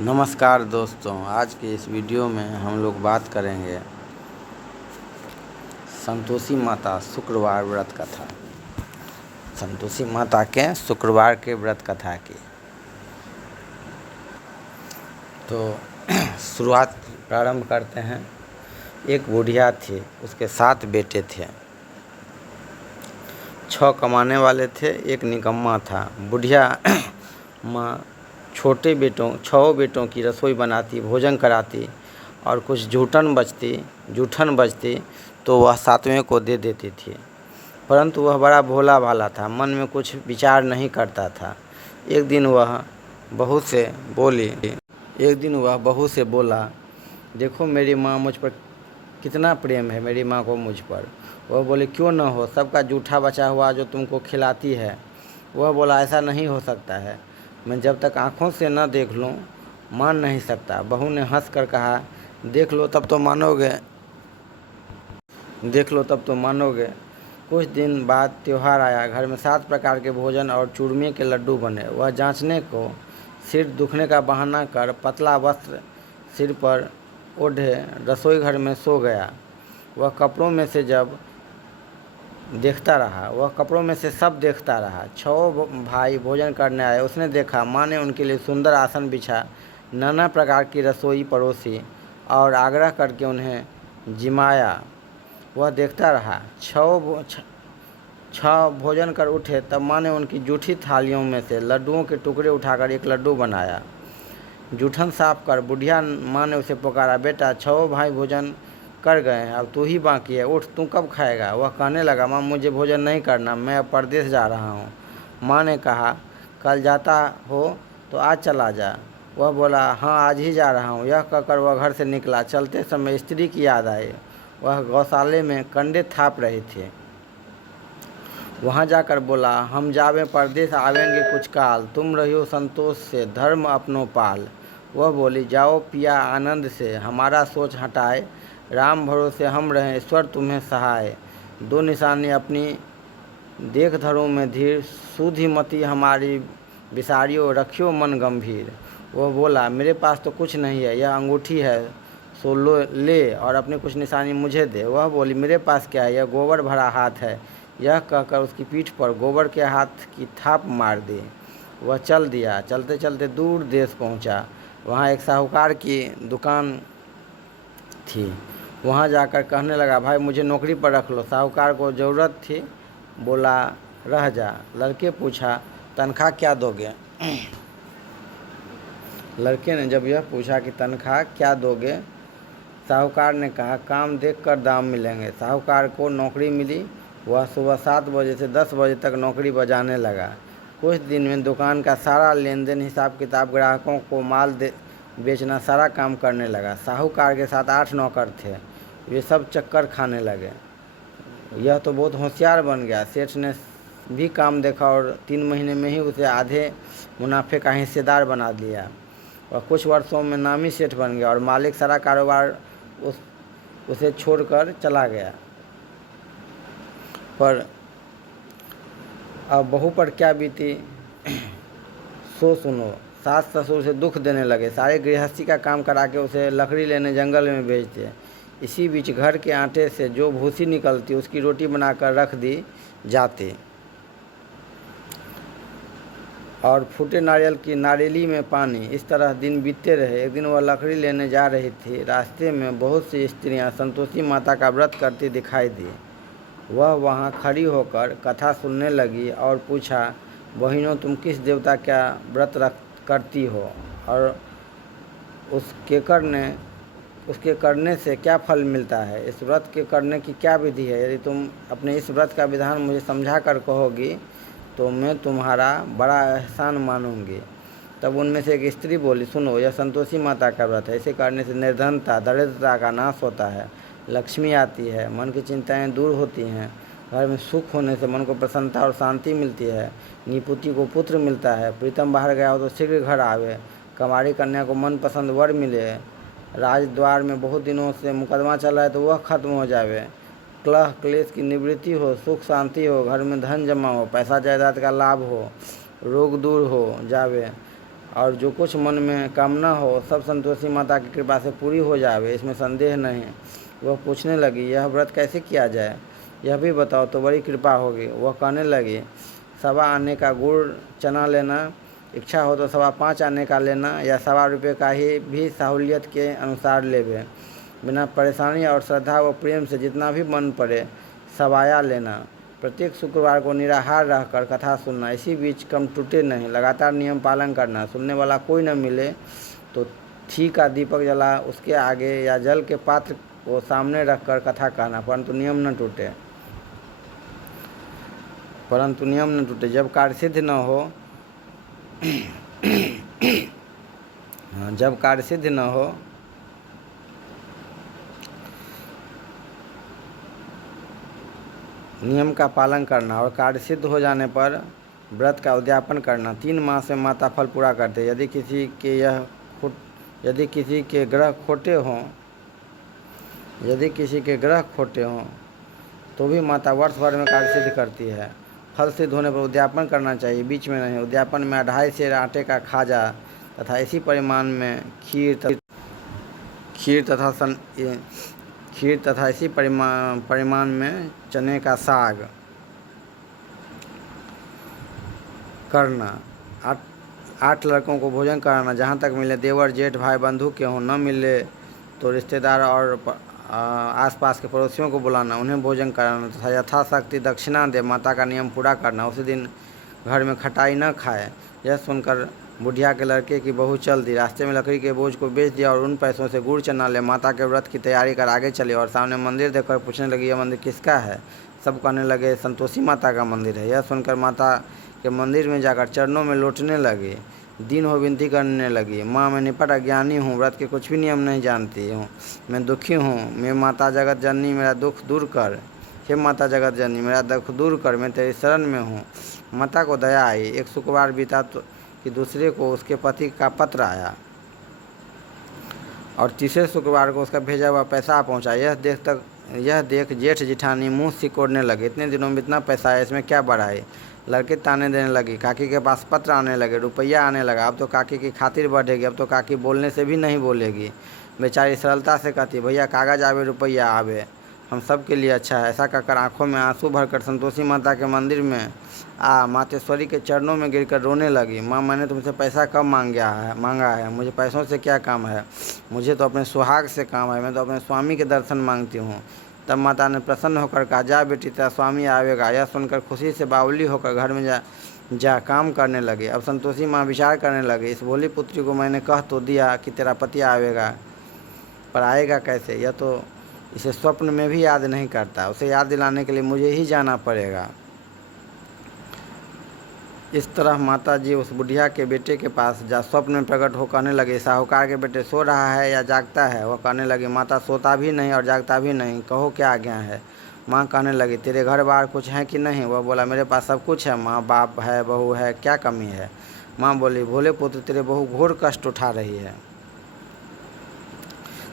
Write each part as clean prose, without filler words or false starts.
नमस्कार दोस्तों, आज के इस वीडियो में हम लोग बात करेंगे संतोषी माता शुक्रवार व्रत कथा। संतोषी माता के शुक्रवार के व्रत कथा की तो शुरुआत प्रारंभ करते हैं। एक बुढ़िया थी, उसके 7 बेटे थे। 6 कमाने वाले थे, एक निकम्मा था। बुढ़िया माँ छोटे बेटों 6 बेटों की रसोई बनाती, भोजन कराती और कुछ जूठन बचती तो वह 7वें को दे देती थी। परंतु वह बड़ा भोला भाला था, मन में कुछ विचार नहीं करता था। एक दिन वह बहू से बोला, देखो मेरी माँ मुझ पर कितना प्रेम है, मेरी माँ को मुझ पर। वह बोले, क्यों न हो, सबका जूठा बचा हुआ जो तुमको खिलाती है। वह बोला, ऐसा नहीं हो सकता है, मैं जब तक आँखों से न देख लूँ मान नहीं सकता। बहू ने हंस कर कहा, देख लो तब तो मानोगे। कुछ दिन बाद त्योहार आया। घर में 7 प्रकार के भोजन और चूरमे के लड्डू बने। वह जांचने को सिर दुखने का बहाना कर पतला वस्त्र सिर पर ओढ़े रसोई घर में सो गया। वह कपड़ों में से सब देखता रहा। 6 भाई भोजन करने आए। उसने देखा माँ ने उनके लिए सुंदर आसन बिछा, नाना प्रकार की रसोई परोसी और आग्रह करके उन्हें जिमाया। वह देखता रहा। 6 भोजन कर उठे तब माँ ने उनकी जूठी थालियों में से लड्डुओं के टुकड़े उठाकर एक लड्डू बनाया। जूठन साफ कर बुढ़िया माँ ने उसे पुकारा, बेटा 6 भाई भोजन कर गए हैं, अब तू ही बाकी है, उठ, तू कब खाएगा। वह कहने लगा, माँ मुझे भोजन नहीं करना, मैं अब परदेश जा रहा हूँ। माँ ने कहा, कल जाता हो तो आज चला जा। वह बोला, हाँ आज ही जा रहा हूँ। यह कहकर वह घर से निकला। चलते समय स्त्री की याद आई। वह गौशाले में कंडे थाप रहे थे। वहाँ जाकर बोला, हम जावे परदेश आवेंगे कुछ काल, तुम रहियो संतोष से धर्म अपनो पाल। वह बोली, जाओ पिया आनंद से, हमारा सोच हटाए, राम भरोसे हम रहें, ईश्वर तुम्हें सहाय। 2 निशानी अपनी देख धरो में धीर, सुधि मति हमारी विसारियो, रखियो मन गंभीर। वह बोला, मेरे पास तो कुछ नहीं है, यह अंगूठी है सो ले और अपनी कुछ निशानी मुझे दे। वह बोली, मेरे पास क्या है, यह गोबर भरा हाथ है। यह कहकर उसकी पीठ पर गोबर के हाथ की थाप मार दी। वह चल दिया। चलते चलते दूर देश पहुंचा। वहाँ एक साहूकार की दुकान थी। वहाँ जाकर कहने लगा, भाई मुझे नौकरी पर रख लो। साहूकार को ज़रूरत थी, बोला रह जा। लड़के पूछा, तनख्वाह क्या दोगे। लड़के ने जब यह पूछा कि तनख्वाह क्या दोगे, साहूकार ने कहा, काम देखकर दाम मिलेंगे। साहूकार को नौकरी मिली। वह सुबह 7 बजे से 10 बजे तक नौकरी बजाने लगा। कुछ दिन में दुकान का सारा लेन देन, हिसाब किताब, ग्राहकों को माल बेचना, सारा काम करने लगा। साहूकार के साथ 8 नौकर थे। वे सब चक्कर खाने लगे। यह तो बहुत होशियार बन गया। सेठ ने भी काम देखा और 3 महीने में ही उसे आधे मुनाफे का हिस्सेदार बना दिया। और कुछ वर्षों में नामी सेठ बन गया और मालिक सारा कारोबार उसे छोड़कर चला गया। पर अब बहू पर क्या बीती सो सुनो। सास ससुर से दुख देने लगे। सारे गृहस्थी का काम करा के उसे लकड़ी लेने जंगल में भेजते। इसी बीच घर के आटे से जो भूसी निकलती उसकी रोटी बनाकर रख दी जाती और फूटे नारियल की नारियली में पानी। इस तरह दिन बीतते रहे। एक दिन वह लकड़ी लेने जा रही थी। रास्ते में बहुत सी स्त्रियां संतोषी माता का व्रत करती दिखाई दी। वह वहां खड़ी होकर कथा सुनने लगी और पूछा, बहनों तुम किस देवता का व्रत करती हो और उसके करने से क्या फल मिलता है। इस व्रत के करने की क्या विधि है। यदि तुम अपने इस व्रत का विधान मुझे समझा कर कहोगी तो मैं तुम्हारा बड़ा एहसान मानूंगी। तब उनमें से एक स्त्री बोली, सुनो, यह संतोषी माता का व्रत है। इसे करने से निर्धनता, दरिद्रता का नाश होता है, लक्ष्मी आती है, मन की चिंताएं दूर होती हैं, घर में सुख होने से मन को प्रसन्नता और शांति मिलती है, निपुति को पुत्र मिलता है, प्रीतम बाहर गया हो तो शीघ्र घर आवे, कुमारी कन्या को मनपसंद वर मिले, राजद्वार में बहुत दिनों से मुकदमा चल रहा है तो वह खत्म हो जावे, कलह क्लेश की निवृत्ति हो, सुख शांति हो, घर में धन जमा हो, पैसा जायदाद का लाभ हो, रोग दूर हो जावे, और जो कुछ मन में कामना हो सब संतोषी माता की कृपा से पूरी हो जावे, इसमें संदेह नहीं। वह पूछने लगी, यह व्रत कैसे किया जाए, यह भी बताओ तो बड़ी कृपा होगी। वह कहने लगी, 1.25 आने का गुड़ चना लेना, इच्छा हो तो 5.25 आने का लेना, या 1.25 रुपये का ही भी सहूलियत के अनुसार लेवे। बिना परेशानी और श्रद्धा व प्रेम से जितना भी मन पड़े सवाया लेना। प्रत्येक शुक्रवार को निराहार रहकर कथा सुनना, इसी बीच कम टूटे नहीं, लगातार नियम पालन करना। सुनने वाला कोई न मिले तो थी का दीपक जला उसके आगे या जल के पात्र को सामने रखकर कथा कहना, परंतु नियम न टूटे। जब कार्य सिद्ध न हो जब कार्य सिद्ध न हो नियम का पालन करना, और कार्य सिद्ध हो जाने पर व्रत का उद्यापन करना। 3 मास में माता फल पूरा करते। यदि किसी के ग्रह खोटे हों तो भी माता वर्ष भर में कार्य सिद्ध करती है। फल सिद्ध होने पर उद्यापन करना चाहिए, बीच में नहीं। उद्यापन में 2.5 सेर आटे का खाजा तथा इसी परिमाण में खीर तथा इसी परिमाण में चने का साग करना। 8 लड़कों को भोजन कराना, जहाँ तक मिले देवर जेठ भाई बंधु के हों, न मिले तो रिश्तेदार और आसपास के पड़ोसियों को बुलाना, उन्हें भोजन कराना तथा यथाशक्ति दक्षिणा दे माता का नियम पूरा करना। उसी दिन घर में खटाई न खाए। यह सुनकर बुढ़िया के लड़के की बहू चल दी, रास्ते में लकड़ी के बोझ को बेच दिया और उन पैसों से गुड़ चना ले माता के व्रत की तैयारी कर आगे चली और सामने मंदिर देखकर पूछने लगी, यह मंदिर किसका है। सब कहने लगे, संतोषी माता का मंदिर है। यह सुनकर माता के मंदिर में जाकर चरणों में लौटने लगी, दिन हो विनती करने लगी, माँ मैं निपट अज्ञानी हूँ, व्रत के कुछ भी नियम नहीं जानती हूँ, मैं दुखी हूँ, मैं माता जगत जननी मेरा दुख दूर कर। हे माता जगत जननी मेरा दुख दूर कर, मैं तेरी शरण में हूँ। माता को दया आई। एक शुक्रवार बीता तो कि दूसरे को उसके पति का पत्र आया और तीसरे शुक्रवार को उसका भेजा हुआ पैसा पहुंचा। यह देख जेठ जिठानी मुंह सिकोड़ने लगे, इतने दिनों में इतना पैसा है, इसमें क्या बढ़ाई। लड़के ताने देने लगी, काकी के पास पत्र आने लगे, रुपया आने लगा। अब तो काकी की खातिर बढ़ेगी, अब तो काकी बोलने से भी नहीं बोलेगी। बेचारी सरलता से कहती, भैया कागज आवे रुपया आवे, हम सब के लिए अच्छा है। ऐसा कहकर आंखों में आंसू भरकर संतोषी माता के मंदिर में मातेश्वरी के चरणों में गिरकर रोने लगी। माँ मैंने तुमसे पैसा कब मांगा है, मुझे पैसों से क्या काम है, मुझे तो अपने सुहाग से काम है, मैं तो अपने स्वामी के दर्शन मांगती हूँ। तब माता ने प्रसन्न होकर कहा, जा बेटी तेरा स्वामी आवेगा। यह सुनकर खुशी से बावली होकर घर में जा काम करने लगे। अब संतोषी माँ विचार करने लगे, इस भोली पुत्री को मैंने कह तो दिया कि तेरा पति आवेगा, पर आएगा कैसे। यह तो इसे स्वप्न में भी याद नहीं करता, उसे याद दिलाने के लिए मुझे ही जाना पड़ेगा। इस तरह माता जी उस बुढ़िया के बेटे के पास जा स्वप्न में प्रकट हो कहने लगे, साहूकार के बेटे सो रहा है या जागता है। वह कहने लगी, माता सोता भी नहीं और जागता भी नहीं, कहो क्या आज्ञा है। माँ कहने लगी, तेरे घर बार कुछ है कि नहीं। वह बोला, मेरे पास सब कुछ है माँ, बाप है, बहू है, क्या कमी है। माँ बोली, भोले पुत्र तेरे बहू घोर कष्ट उठा रही है,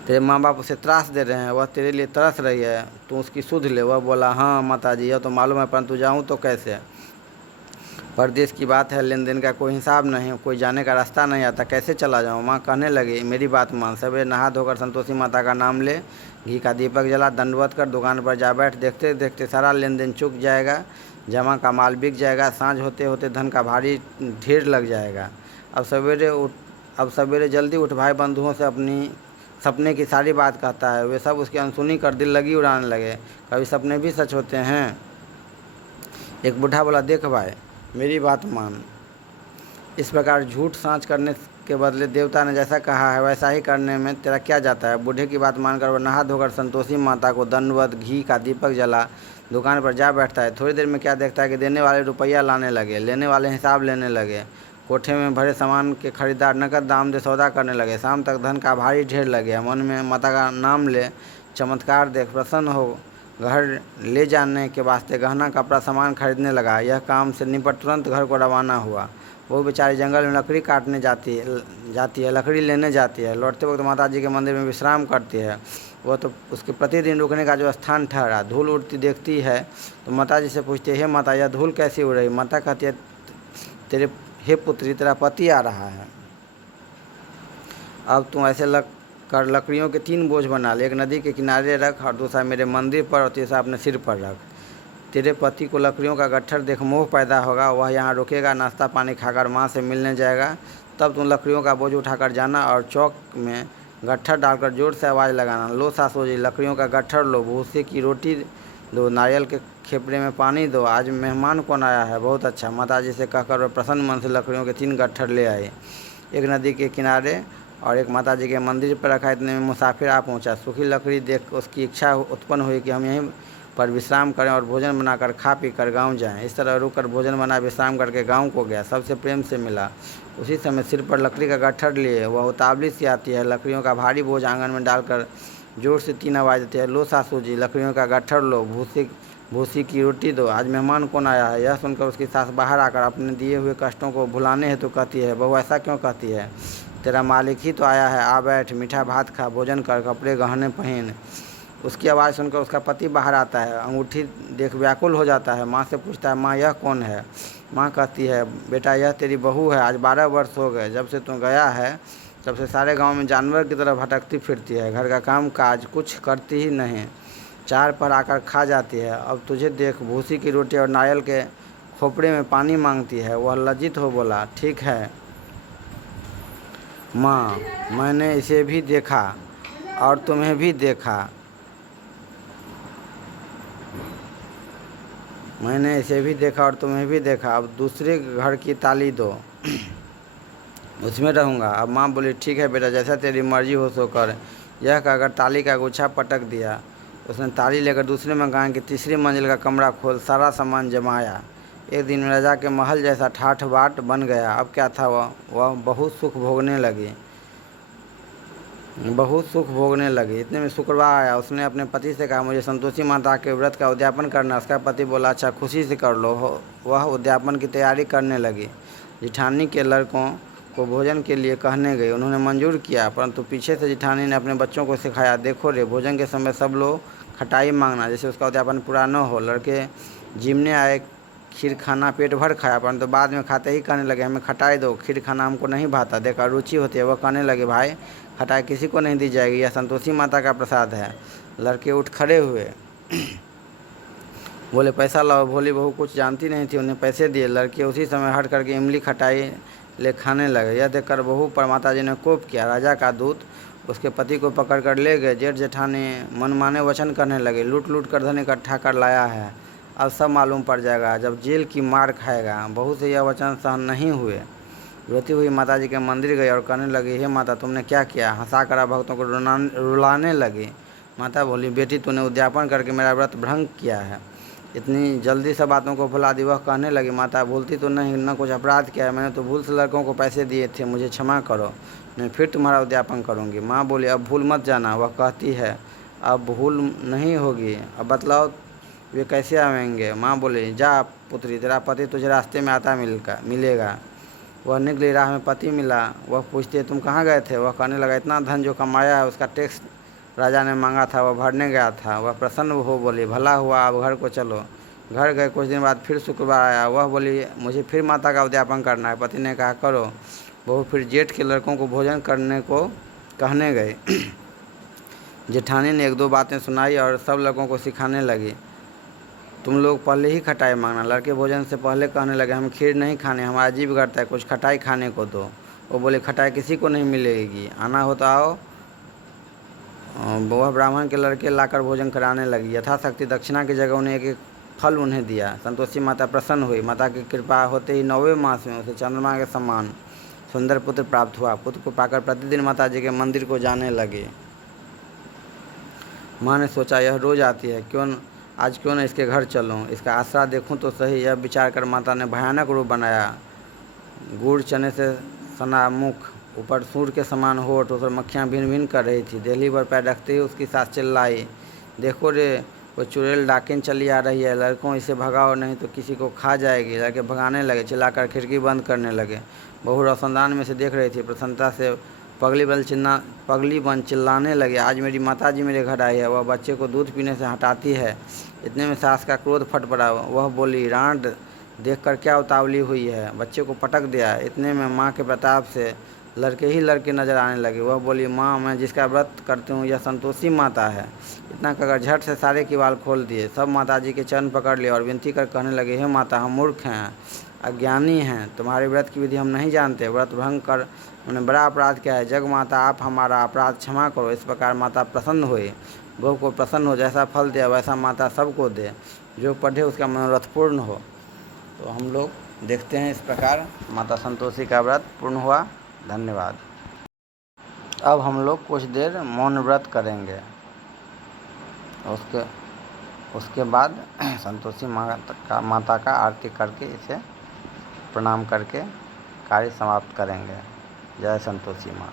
तेरे माँ बाप उसे त्रास दे रहे हैं, वह तेरे लिए तरस रही है, तू उसकी सुध ले। वह बोला, हाँ माता जी यह तो मालूम है, परंतु जाऊँ तो कैसे। परदेश की बात है, लेन देन का कोई हिसाब नहीं, कोई जाने का रास्ता नहीं आता, कैसे चला जाऊँ। माँ कहने लगी, मेरी बात मान। सवेरे नहा धोकर संतोषी माता का नाम ले, घी का दीपक जला, दंडवत कर दुकान पर जा बैठ। देखते देखते सारा लेन देन चुक जाएगा, जमा का माल बिक जाएगा, सांझ होते होते धन का भारी ढेर लग जाएगा। अब सवेरे जल्दी उठ, भाई बंधुओं से अपनी सपने की सारी बात कहता है। वे सब उसकी अनसुनी कर दिल लगी उड़ाने लगे। कभी सपने भी सच होते हैं। एक बूढ़ा बोला, देख भाई मेरी बात मान, इस प्रकार झूठ सांच करने के बदले देवता ने जैसा कहा है वैसा ही करने में तेरा क्या जाता है। बूढ़े की बात मानकर वह नहा धोकर संतोषी माता को दंडवत, घी का दीपक जला, दुकान पर जा बैठता है। थोड़ी देर में क्या देखता है कि देने वाले रुपया लाने लगे, लेने वाले हिसाब लेने लगे। कोठे में भरे सामान के खरीदार नकद दाम दे सौदा करने लगे। शाम तक धन का भारी ढेर लगे। मन में माता का नाम ले, चमत्कार देख प्रसन्न हो घर ले जाने के वास्ते गहना कपड़ा सामान खरीदने लगा। यह काम से निपट तुरंत घर को रवाना हुआ। वो बेचारी जंगल में लकड़ी काटने जाती है, लकड़ी लेने जाती है। लौटते वक्त माता जी के मंदिर में विश्राम करती है। वह तो उसके प्रतिदिन रुकने का जो स्थान ठहरा। धूल उड़ती देखती है तो माता जी से पूछती है, हे माता यह धूल कैसी उड़ रही। माता कहती है, हे पुत्री तेरा पति आ रहा है। अब तुम ऐसे लकड़ियों के 3 बोझ बना ले, एक नदी के किनारे रख और दूसरा मेरे मंदिर पर और तीसरा अपने सिर पर रख। तेरे पति को लकड़ियों का गट्ठर देख मोह पैदा होगा, वह यहाँ रुकेगा, नाश्ता पानी खाकर माँ से मिलने जाएगा। तब तुम लकड़ियों का बोझ उठाकर जाना और चौक में गट्ठर डालकर जोर से आवाज़ लगाना, लो सासू जी लकड़ियों का गट्ठर लो, भूसे की रोटी दो, नारियल के खेपड़े में पानी दो, आज मेहमान कौन आया है, बहुत अच्छा। माताजी से कहकर वह प्रसन्न मन से लकड़ियों के 3 गट्ठर ले आए, एक नदी के किनारे और एक माताजी के मंदिर पर रखा। इतने में मुसाफिर आ पहुंचा। सूखी लकड़ी देख उसकी इच्छा उत्पन्न हुई कि हम यहीं पर विश्राम करें और भोजन बनाकर खा पी कर गाँव जाएँ। इस तरह रुककर भोजन बना विश्राम करके गाँव को गया, सबसे प्रेम से मिला। उसी समय सिर पर लकड़ी का गट्ठर लिए वह उतावली सी आती है, लकड़ियों का भारी बोझ आंगन में डालकर जोर से 3 आवाज़ देती है, लो सासू जी लकड़ियों का गट्ठर लो, भूसी की रोटी दो, आज मेहमान कौन आया है। यह सुनकर उसकी सास बाहर आकर अपने दिए हुए कष्टों को भुलाने हेतु कहती है, बहू ऐसा क्यों कहती है, तेरा मालिक ही तो आया है, आ बैठ, मीठा भात खा, भोजन कर, कपड़े गहने पहन। उसकी आवाज़ सुनकर उसका पति बाहर आता है, अंगूठी देख व्याकुल हो जाता है। माँ से पूछता है, माँ यह कौन है। माँ कहती है, बेटा यह तेरी बहू है, आज 12 वर्ष हो गए जब से तू गया है, तब से सारे गांव में जानवर की तरह भटकती फिरती है, घर का काम काज कुछ करती ही नहीं, 4 पर आकर खा जाती है। अब तुझे देख भूसी की रोटी और नारियल के खोपड़े में पानी मांगती है। वह लज्जित हो बोला, ठीक है माँ, मैंने इसे भी देखा और तुम्हें भी देखा, मैंने इसे भी देखा और तुम्हें भी देखा, अब दूसरे घर की ताली दो, उसमें रहूँगा। अब माँ बोली, ठीक है बेटा, जैसा तेरी मर्जी हो सो कर। यह कहकर ताली का गुच्छा पटक दिया। उसने ताली लेकर दूसरे मकान की 3री मंजिल का कमरा खोल सारा सामान जमाया। एक दिन राजा के महल जैसा ठाठ बाट बन गया। अब क्या था, वह बहुत सुख भोगने लगी। इतने में शुक्रवार आया। उसने अपने पति से कहा, मुझे संतोषी माता के व्रत का उद्यापन करना। उसका पति बोला, अच्छा खुशी से कर लो। वह उद्यापन की तैयारी करने लगी। जिठानी के लड़कों को भोजन के लिए कहने गई, उन्होंने मंजूर किया, परंतु पीछे से जिठानी ने अपने बच्चों को सिखाया, देखो रे, भोजन के समय सब लोग खटाई मांगना, जैसे उसका उद्यापन पूरा न हो। लड़के जिमने आए, खीर खाना पेट भर खाया, परंतु बाद में खाते ही कहने लगे, हमें खटाई दो, खीर खाना हमको नहीं भाता। देखा रुचि होती है। वह कहने लगे, भाई खटाई किसी को नहीं दी जाएगी, यह संतोषी माता का प्रसाद है। लड़के उठ खड़े हुए, बोले पैसा लाओ। भोली बहू कुछ जानती नहीं थी, उन्हें पैसे दिए। लड़के उसी समय हट करके इमली खटाई ले खाने लगे। यह देखकर बहू पर माताजी ने कोप किया। राजा का दूत उसके पति को पकड़ कर ले गए। जेठ जेठानी मनमाने वचन करने लगे, लूट लूट कर धन इकट्ठा कर लाया है, अब सब मालूम पड़ जाएगा, जब जेल की मार खाएगा। बहू से यह वचन सहन नहीं हुए। रोती हुई माताजी के मंदिर गई और कहने लगी, हे माता, तुमने क्या किया। हंसा कर भक्तों को रुलाने लगी। माता बोली, बेटी तूने उद्यापन करके मेरा व्रत भंग किया है, इतनी जल्दी सब बातों को भुला दी। वह कहने लगी, माता भूलती तो नहीं, न कुछ अपराध किया है, मैंने तो भूल से लड़कों को पैसे दिए थे, मुझे क्षमा करो, मैं फिर तुम्हारा उद्यापन करूँगी। माँ बोली, अब भूल मत जाना। वह कहती है, अब भूल नहीं होगी, अब बतलाओ वे कैसे आएंगे। माँ बोली, जा पुत्री, तेरा पति तुझे रास्ते में आता मिलेगा। वह निकली, राह में पति मिला। वह पूछती है, तुम कहाँ गए थे। वह कहने लगा, इतना धन जो कमाया है उसका टैक्स राजा ने मांगा था, वह भरने गया था। वह प्रसन्न हो बोली, भला हुआ, अब घर को चलो। घर गए। कुछ दिन बाद फिर शुक्रवार आया। वह बोली, मुझे फिर माता का उद्यापन करना है। पति ने कहा, करो। बहू फिर जेठ के लड़कों को भोजन करने को कहने गए। जेठानी ने 1-2 बातें सुनाई और सब लड़कों को सिखाने लगी, तुम लोग पहले ही खटाई मांगना। लड़के भोजन से पहले कहने लगे, हम खीर नहीं खाने, हमारा जी बिगड़ता है, कुछ खटाई खाने को दो। वो बोले, खटाई किसी को नहीं मिलेगी, आना हो तो आओ। वह ब्राह्मण के लड़के लाकर भोजन कराने लगी। यथाशक्ति दक्षिणा की जगह उन्हें एक फल उन्हें दिया। संतोषी माता प्रसन्न हुई। माता की कृपा होते ही 9वें मास में उसे चंद्रमा के समान सुंदर पुत्र प्राप्त हुआ। पुत्र को पाकर प्रतिदिन माता जी के मंदिर को जाने लगे। माँ ने सोचा, यह रोज आती है, आज क्यों न इसके घर चलूँ, इसका आसरा देखूँ तो सही। यह विचार कर माता ने भयानक रूप बनाया। गुड़ चने से सना मुख, ऊपर सूर के समान होठ, उस पर मक्खियाँ भिन भिन कर रही थी। देहली पर पैर रखते ही उसकी सास चिल्लाई, देखो रे, वो चुड़ैल डाकिन चली आ रही है, लड़कों इसे भगाओ नहीं तो किसी को खा जाएगी। लड़के भगाने लगे, चिल्लाकर खिड़की बंद करने लगे। बहू रोशनदान में से देख रही थी। प्रसन्नता से पगली बन चिल्लाने लगे, आज मेरी माता जी मेरे घर आई है, वह बच्चे को दूध पीने से हटाती है। इतने में सास का क्रोध फट पड़ा। वह बोली, रांड देखकर क्या उतावली हुई है, बच्चे को पटक दिया। इतने में माँ के प्रताप से लड़के ही लड़के नज़र आने लगे। वह बोली, माँ, मैं जिसका व्रत करती हूँ यह संतोषी माता है। इतना कहकर झट से सारे किवाड़ खोल दिए। सब माता जी के चरण पकड़ लिए और विनती कर कहने लगे, हे माता, हम मूर्ख हैं, अज्ञानी हैं, तुम्हारे व्रत की विधि हम नहीं जानते। व्रत भंग कर उन्हें बड़ा अपराध किया है। जग माता, आप हमारा अपराध क्षमा करो। इस प्रकार माता प्रसन्न हुई। गौ को प्रसन्न हो, जैसा फल दिया वैसा माता सबको दे, जो पढ़े उसका मनोरथ पूर्ण हो। तो हम लोग देखते हैं इस प्रकार माता संतोषी का व्रत पूर्ण हुआ। धन्यवाद। अब हम लोग कुछ देर मौन व्रत करेंगे। उसके बाद संतोषी माता का आरती करके इसे प्रणाम करके कार्य समाप्त करेंगे। जय संतोषी माँ।